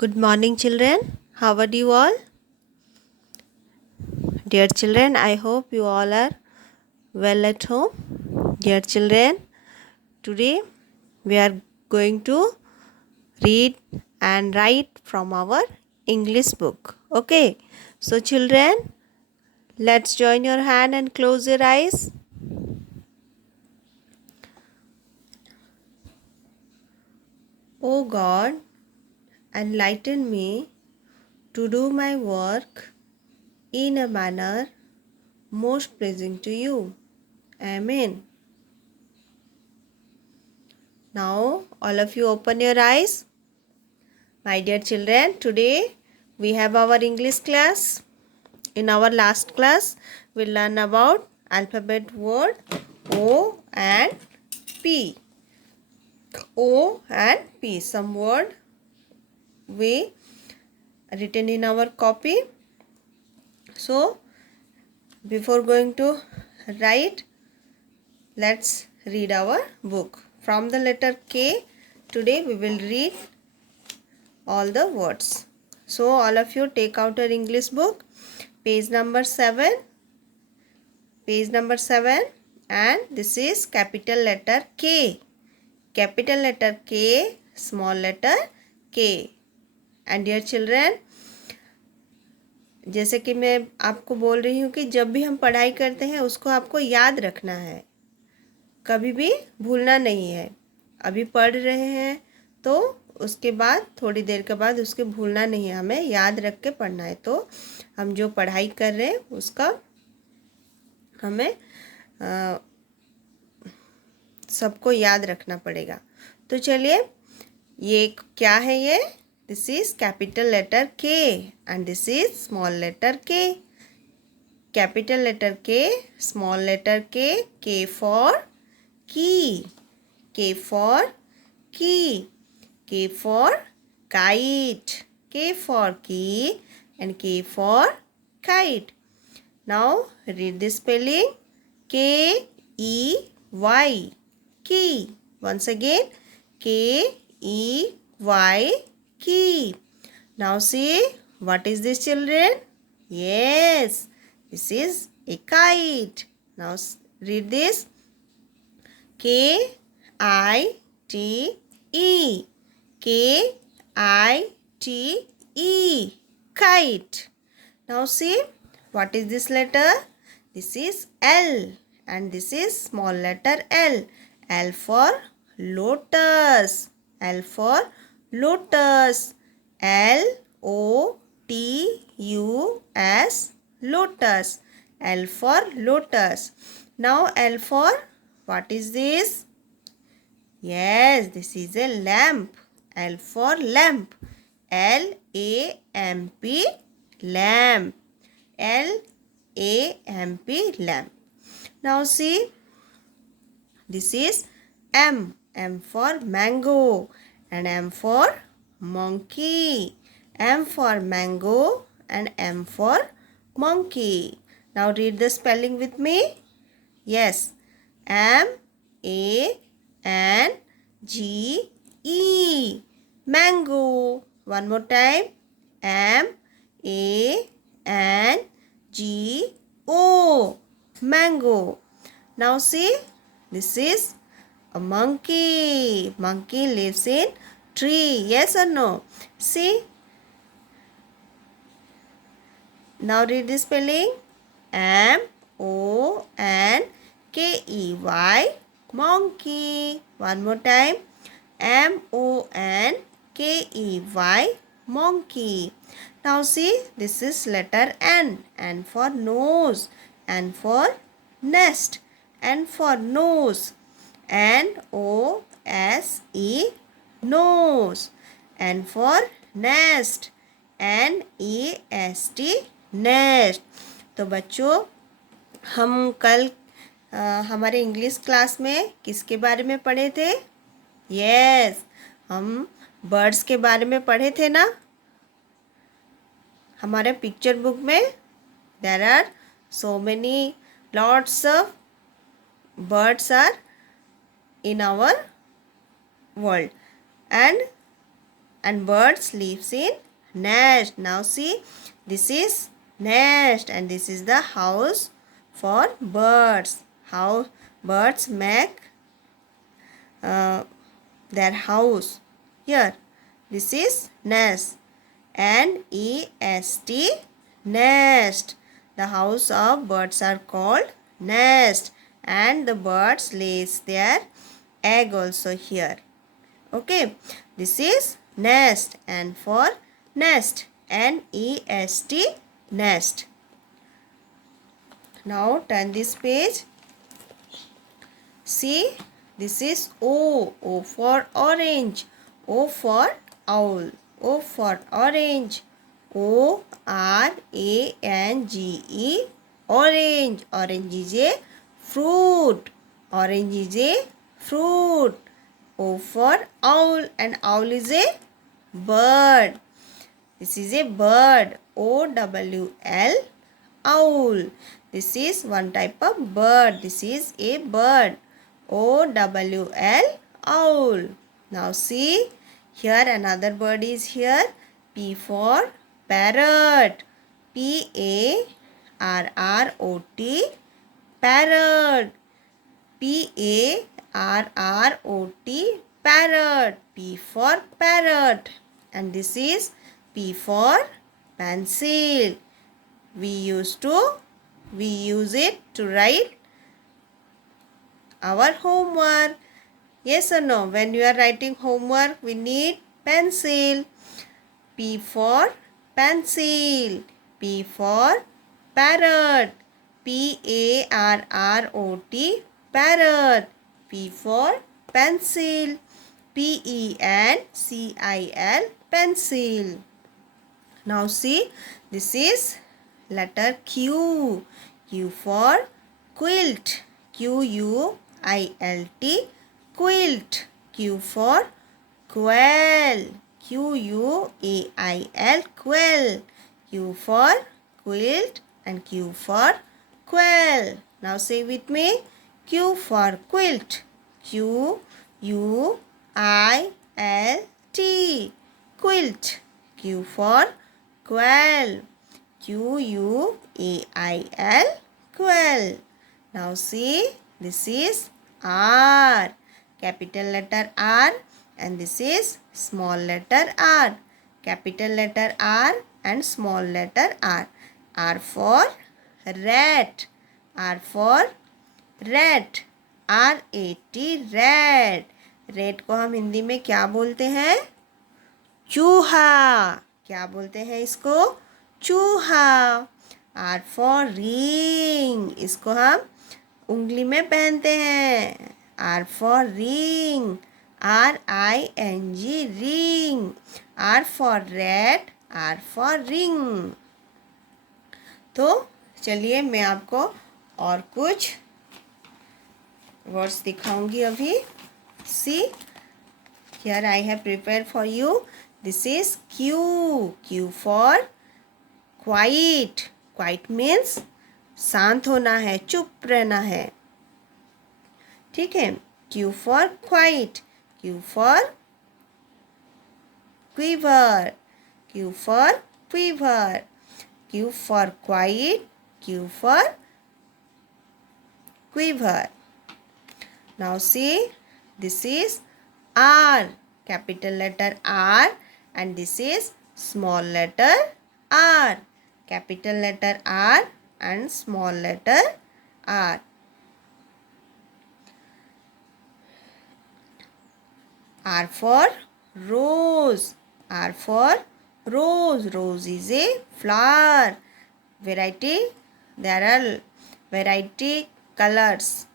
Good morning, children. How are you all? Dear children, I hope you all are well at home. Dear children, today we are going to read and write from our English book. Okay, so children, let's join your hand and close your eyes. O God, enlighten me to do my work in a manner most pleasing to you. Amen. Now, all of you open your eyes. My dear children, today we have our English class. In our last class, we learn about alphabet word O and P. O and P. Some word we written in our copy. So, before going to write, let's read our book. From the letter K, today we will read all the words. So all of you take out your English book, page number 7, and this is capital letter K, small letter K. And dear children, जैसे कि मैं आपको बोल रही हूँ कि जब भी हम पढ़ाई करते हैं उसको आपको याद रखना है, कभी भी भूलना नहीं है. अभी पढ़ रहे हैं तो उसके बाद थोड़ी देर के बाद उसके भूलना नहीं है, हमें याद रख के पढ़ना है. तो हम जो पढ़ाई कर रहे हैं उसका हमें सबको याद रखना पड़ेगा. तो चलिए, ये क्या है? ये this is capital letter K and this is small letter K. Capital letter K, small letter K for key, K for key, K for kite, K for key and K for kite. Now read the spelling K-E-Y, key. Once again, K-E-Y, key. Now see, what is this, children? Yes, this is a kite. Now read this. K-I-T-E, K-I-T-E, kite. Now see, what is this letter? This is L and this is small letter L. L for lotus, L for lotus, L-O-T-U-S, lotus, L for lotus. Now L for, what is this? Yes, this is a lamp. L for lamp. L-A-M-P, lamp. L-A-M-P, lamp. Now see, this is M. M for mango and M for monkey. M for mango and M for monkey. Now read the spelling with me. Yes. M-A-N-G-E, mango. One more time. M-A-N-G-O, mango. Now see, this is a monkey. Monkey lives in tree. Yes or no? See. Now read the spelling. M-O-N-K-E-Y, monkey. One more time. M-O-N-K-E-Y, monkey. Now see, this is letter N. N for nose. N for nest. N for nose. N-O-S-E, nose. N for nest. N-E-S-T, nest. तो बच्चों, हम कल हमारे English class में किसके बारे में पढ़े थे? यस, हम बर्ड्स के बारे में पढ़े थे ना. हमारे पिक्चर बुक में there are so many lots of birds are in our world, and and birds lives in nest. Now see, this is nest and this is the house for birds. How birds make their house. Here, this is nest. N-E-S-T, nest. The house of birds are called nest, and the birds lays their egg also here. Okay, this is nest, and for nest, N-E-S-T, nest. Now turn this page. See, this is O. O for orange. O for owl. O for orange. O-R-A-N-G-E. Orange. Orange is a fruit. Orange is a fruit. O for owl, and owl is a bird. This is a bird. O-W-L, owl. This is one type of bird. This is a bird. O-W-L, owl. Now see, here another bird is here. P for parrot. P-A-R-R-O-T, parrot. P-A-R-R-O-T, parrot. P for parrot. And this is P for pencil. We use it to write our homework. Yes or no? When you are writing homework, we need pencil. P for pencil. P for parrot. P-A-R-R-O-T, parrot. P for pencil. P-E-N-C-I-L, pencil. Now see, this is letter Q. Q for quilt. Q-U-I-L-T, quilt. Q for quail. Q-U-A-I-L, quail. Q for quilt and Q for quail. Now say with me, Q for quilt. Q-U-I-L-T, quilt. Q for quail. Q-U-A-I-L, quail. Now see, this is R. Capital letter R, and this is small letter r. Capital letter R and small letter r. R for rat. R for rat. R-A-T, rat. Rate को हम हिंदी में क्या बोलते हैं? चूहा. क्या बोलते हैं इसको? चूहा. R for ring. इसको हम उंगली में पहनते हैं. R for ring. R-I-N-G, ring. R for rat. R for ring. तो चलिए मैं आपको और कुछ वर्ड्स दिखाऊंगी अभी. See, here I have prepared for you. This is Q. Q for quiet. Quiet means शांत होना है, चुप रहना है. ठीक है. Q for quiet. Q for quiver. Q for quiver. Q for quiet. Q for quiver. Now see, this is R. Capital letter R, and this is small letter r. Capital letter R and small letter r. R for rose. R for rose. Rose is a flower. There are variety colors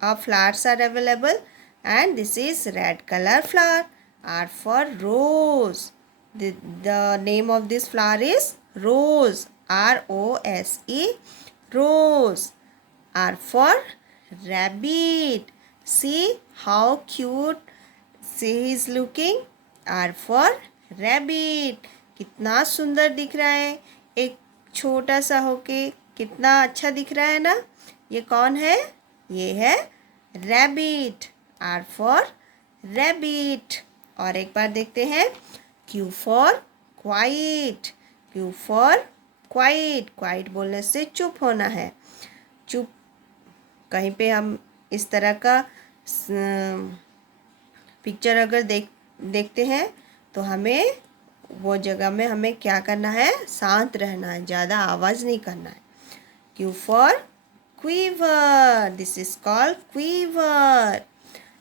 of flowers are available, and this is red color flower. R for rose. The name of this flower is rose. R-O-S-E, rose. R for rabbit. See how cute she is looking. R for rabbit. कितना सुंदर दिख रहा है, एक छोटा सा होके कितना अच्छा दिख रहा है ना. ये कौन है? ये है rabbit. R for rabbit. और एक बार देखते हैं. Q for quiet. Q for quiet. Quiet बोलने से चुप होना है. चुप. कहीं पे हम इस तरह का पिक्चर अगर देखते हैं तो हमें वो जगह में हमें क्या करना है, शांत रहना है, ज़्यादा आवाज़ नहीं करना है. Q for quiver. This is called quiver.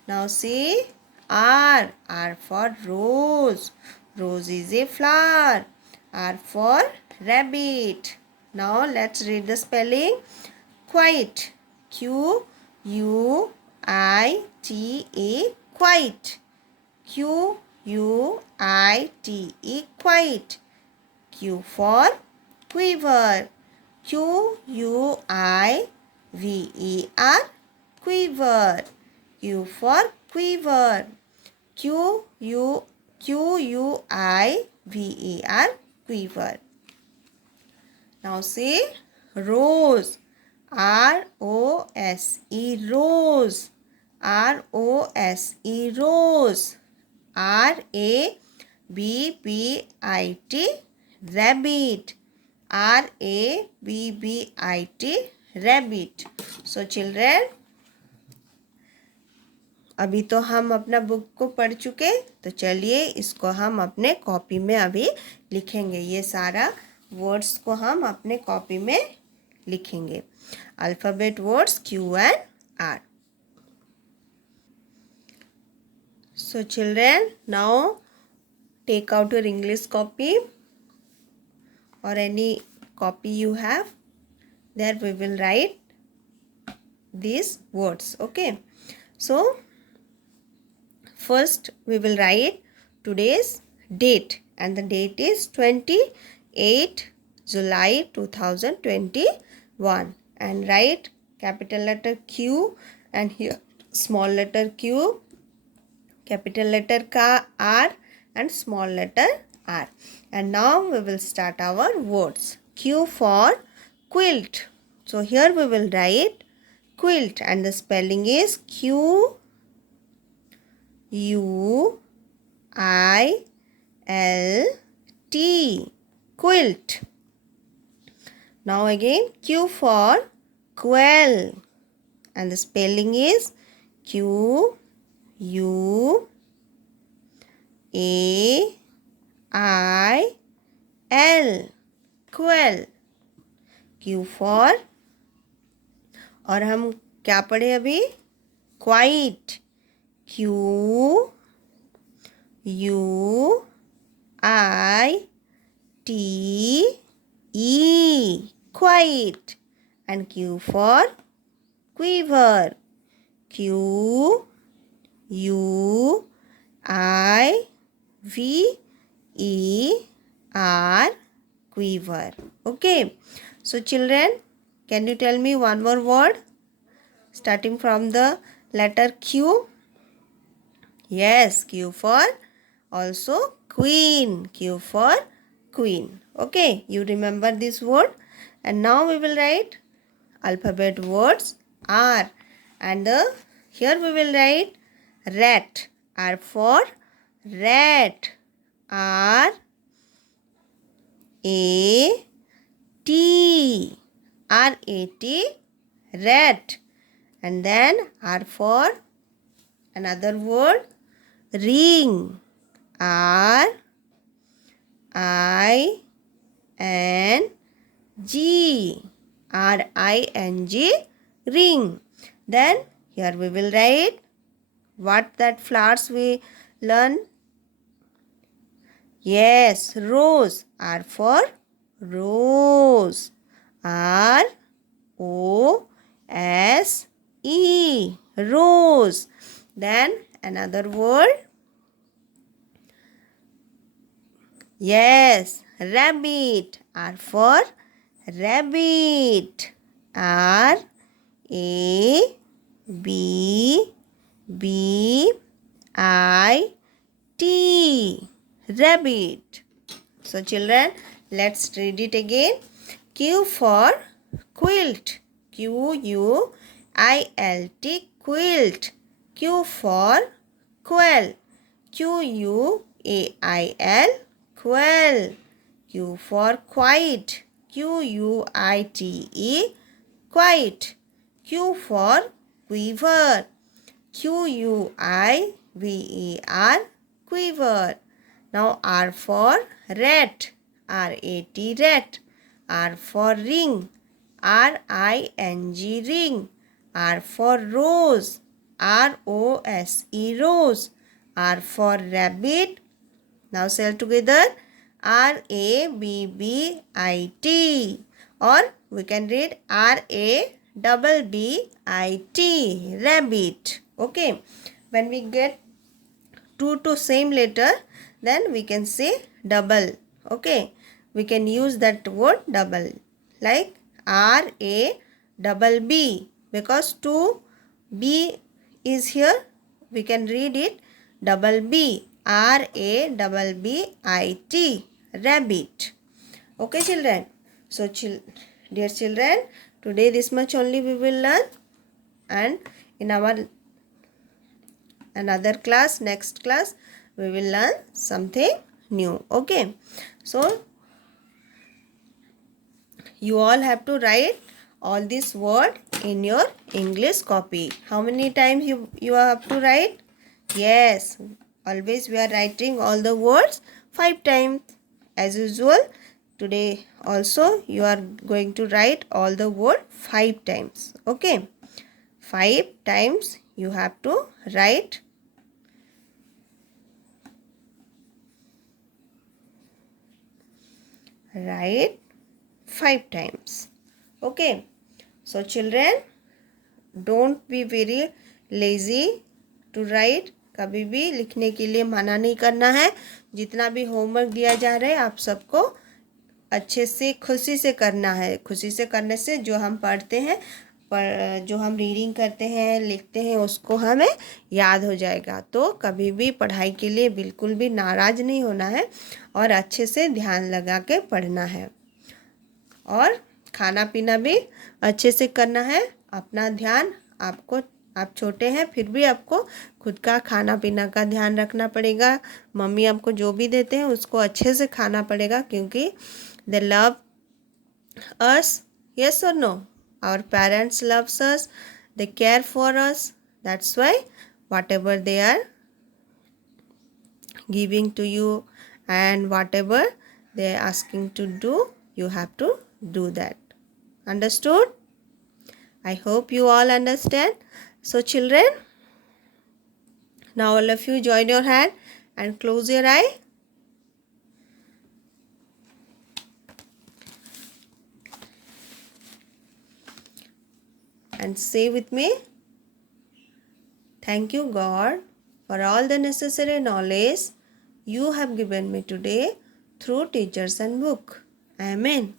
Now see R. R for rose. Rose is a flower. R for rabbit. Now let's read the spelling. Quiet. Q U I T E. Quiet. Q U I T E. Quiet. Q for quiver. Q U I V E R. Quiver. Q for quiver. Q U I V E R. Quiver. Now say rose. R O S E. Rose. R O S E. Rose. R A B B I T. Rabbit. R A B B I T. Rabbit. So children, अभी तो हम अपना book को पढ़ चुके, तो चलिए इसको हम अपने कॉपी में अभी लिखेंगे. ये सारा वर्ड्स को हम अपने कॉपी में लिखेंगे. Alphabet words Q and R. So children, now take out your English copy or any copy you have. There we will write these words. Okay. So first we will write today's date, and the date is 28 July 2021, and write capital letter Q and here small letter Q, capital letter R and small letter R. And now we will start our words. Q for quilt. So here we will write quilt, and the spelling is Q U I L T. Quilt. Now again Q for quell, and the spelling is Q U A I L. Quell. Q for, और हम क्या पढ़े अभी, quite. Q U I T E. Quiet. And Q for quiver. Q U I V E R. Quiver. Okay. So children, can you tell me one more word starting from the letter Q? Yes, Q for also queen. Q for queen. Okay, you remember this word. And now we will write alphabet words R. And here we will write rat. R for rat. R A T. R A T. Rat. And then R for another word, ring. R I N G. R I N G. Ring. Then here we will write what that flowers we learn. Yes, rose. R for rose. R O S E. Rose. Then another word. Yes, rabbit. R for rabbit. R A B B I T. Rabbit. So children, let's read it again. Q for quilt. Q U I L T. Quilt. Q for quell. Q-U-A-I-L, quail. Q for quiet. Q-U-I-T-E, quiet. Q for quiver. Q-U-I-V-E-R, quiver. Now R for rat. R-A-T, rat. R for ring. R-I-N-G, ring. R for rose. R-O-S-E, rose. R for rabbit. Now say all together. R-A-B-B-I-T. Or we can read R-A-B-B-I-T, rabbit. Okay. When we get two to same letter, then we can say double. Okay. We can use that word double. Like R-A-B-B. Because two B is here, we can read it double B. R-A-B-B-I-T, rabbit. Okay, children. So, dear children, today this much only we will learn. And in our another class, next class, we will learn something new. Okay. So, you all have to write all this word in your English copy. How many times you have to write? Yes, always we are writing all the words 5 times as usual. Today also you are going to write all the word 5 times. Okay, 5 times you have to write. Write 5 times. Okay, so children, don't be very lazy to write. कभी भी लिखने के लिए मना नहीं करना है. जितना भी होमवर्क दिया जा रहा है आप सबको अच्छे से खुशी से करना है. खुशी से करने से जो हम पढ़ते हैं, जो हम रीडिंग करते हैं, लिखते हैं, उसको हमें याद हो जाएगा. तो कभी भी पढ़ाई के लिए बिल्कुल भी नाराज़ नहीं होना है और अच्छे से ध्यान लगा के पढ़ना है. और खाना पीना भी अच्छे से करना है. अपना ध्यान आप छोटे हैं फिर भी आपको खुद का खाना पीना का ध्यान रखना पड़ेगा. मम्मी आपको जो भी देते हैं उसको अच्छे से खाना पड़ेगा क्योंकि दे लव अस. यस और no? Our parents loves us, they care for us. That's why whatever they are giving to you and whatever they are asking to do, you have to do that. Understood? I hope you all understand. So children, now all of you join your hand and close your eye. And say with me, thank you God for all the necessary knowledge you have given me today through teachers and book. Amen.